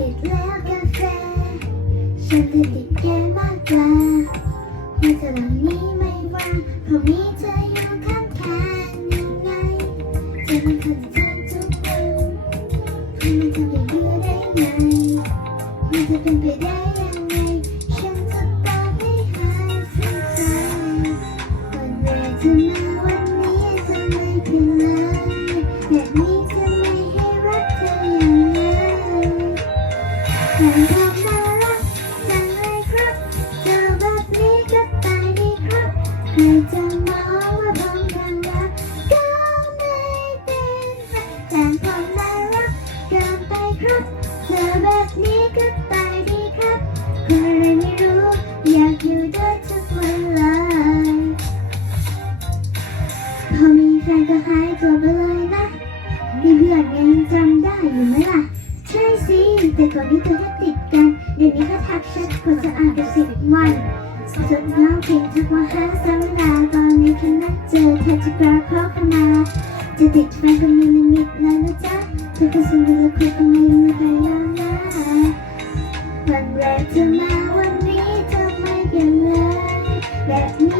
ติดแล้วกาแฟฉันจะติดแกมากกว่าหัวใจหลังนี้ไม่ว่างเพราะมีเธออยู่ข้างแค่ยังไงจะเป็นคนเจอทุกวันให้มันจะไปเบื่อได้ไงมันจะเป็นไปได้ ฉันทำน่ารักจังเลยครับเจอแบบนี้ก็ตายดีครับใครจะมองว่าผมกันรักก็ไม่เป็นไรแต่ผมน่ารักเกินไปครับเจอแบบนี้ก็ตายดีครับคนอะไรไม่รู้อยากอยู่ด้วยทุกวันเลยพอมีแฟนก็หายตัวไปเลย แต่ก่อนนี้เธอแค่ติดกันเดี๋ยวนี้ก็ทักแชทคนจะอ่านกันสิบวันสุดน้องเพียงทักมาหาสังดาตอนนี้ค่นัดเจอเธอจะกราบขอขมาจะติดแฟนก็มีลิมิตแล้วนะจ๊ะเธอก็สู้แล้วคุยก็ไม่มีใครยอมนะวันแรกเธอมาวันนี้เธอไม่เปลี่ยนเลยแบบ